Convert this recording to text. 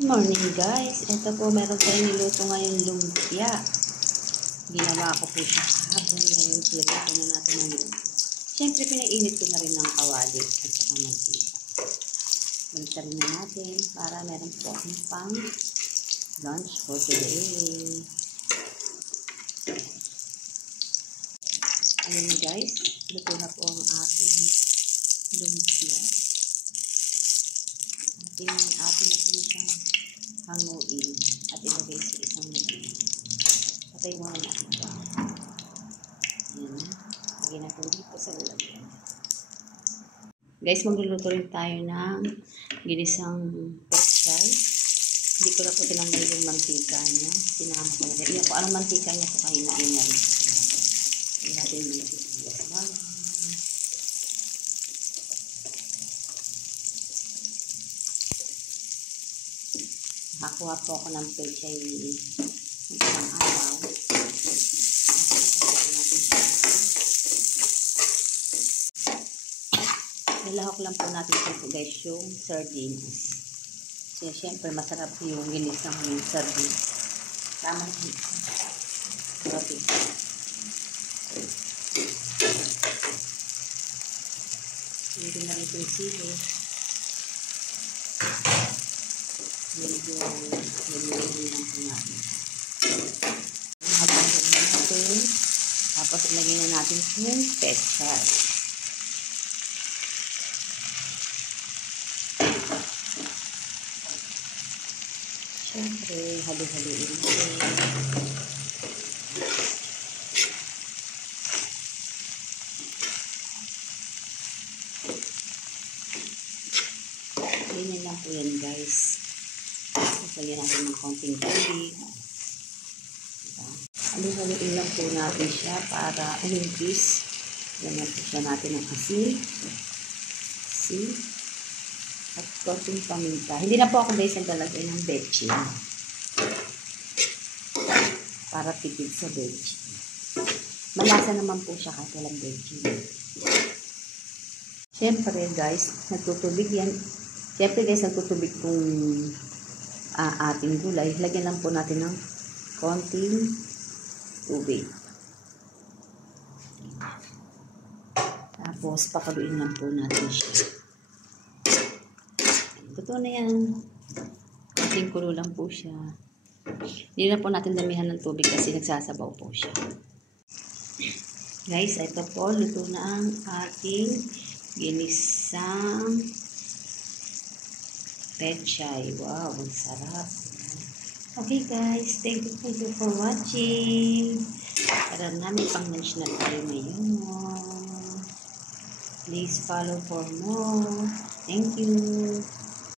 Morning guys, ito po meron tayong niluto ngayon lumpia. Ginawa ko po siya kahapon, ngayon niluto na natin ng lumpia. Siyempre pinainit ko na rin ng kawali at saka mantika. Balikan na natin para meron po akong pang lunch for today. Ayun guys, luto na po ang ating lumpia. Atin na po siyang hanguin at ilagay sa isang magin. Patay muna natin ito. Ayan. Lagyan natin dito sa lalagyan. Guys, magluluto rin tayo ng ginisang pechay. Hindi ko na po tinanggal yung mantika niya. Sinama ko na. Iyan po, anong mantika niya po kayo na rin. Iyan natin yung mantika. Nakakuha po ako ng pechay ng isang araw. Nilahok lang po natin ito guys yung sardines. Kasi syempre masarap yung ginisang yung sardines. Tama ito. Sarap ito. Hindi na rin yung sili. Medyo nilagyan lang po natin. Hapagin natin. Tapos ilagay na natin yung pechay. Siyempre, halo-haloin natin. Ganyan lang po yan guys. Lagyan natin ng konting tubig. Diba? Halo-haloin lang po natin siya para umimpis. Lagyan po siya natin ng asin. At konting paminta. Hindi na po ako guys naglalagay ng bechin. Para tipid sa bechin. Malasa naman po siya kahit walang bechin. Siyempre guys, nagtutubig yan. Siyempre guys, nagtutubig kung ating gulay. Lagyan lang po natin ng konting tubig. Tapos, pakaluin lang po natin siya. Totoo na yan. Konting kulo lang po siya. Hindi na po natin damihan ng tubig kasi nagsasabaw po siya. Guys, ito po. Luto na ang ating ginisang pechay. Wow, ang sarap. Okay guys, thank you for watching. Para namin pang lunch na tayo ngayon. Please follow for more. Thank you.